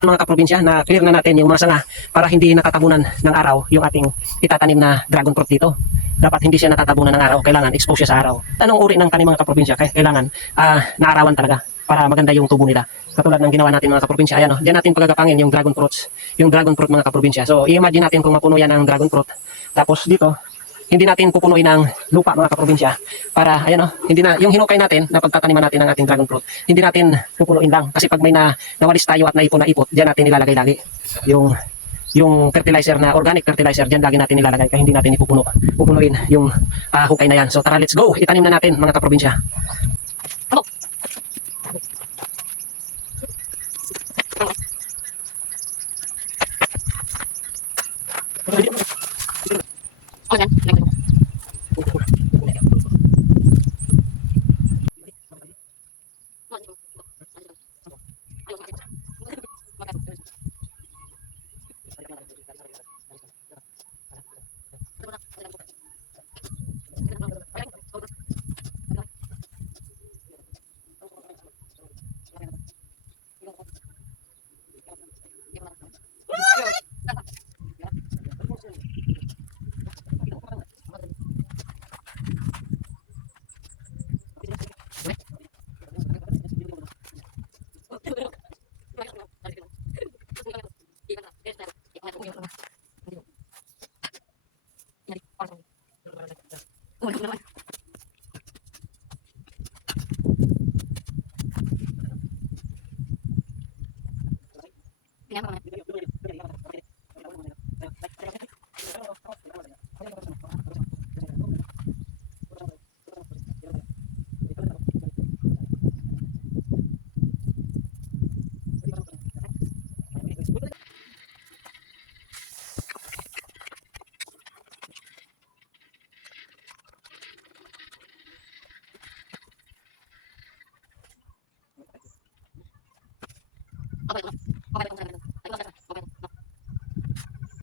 Mga kaprobinsya, na clear na natin yung mga sanga para hindi natatabunan ng araw yung ating itatanim na dragon fruit dito. Dapat hindi siya natatabunan ng araw, kailangan expose siya sa araw. Anong uri ng tanim mga kaprobinsya? Kailangan naarawan talaga para maganda yung tubo nila. Katulad ng ginawa natin mga kaprobinsya, ayan, diyan natin pagagapangin yung dragon fruits, yung dragon fruit mga kaprobinsya. So i-imagine natin kung mapuno yan ng dragon fruit. Tapos dito, hindi natin pupunuin ng lupa mga kaprobinsya para ayan hindi na yung hinukay natin na pagtataniman natin ng ating dragon fruit. Hindi natin pupunuin lang kasi pag may nawalis tayo at naipon na ipot, diyan natin nilalagay lagi yung fertilizer na organic fertilizer, diyan lagi natin nilalagay kaya hindi natin pupunuin yung hukay na yan. So tara, let's go. Itanim na natin mga kaprobinsya. Okay.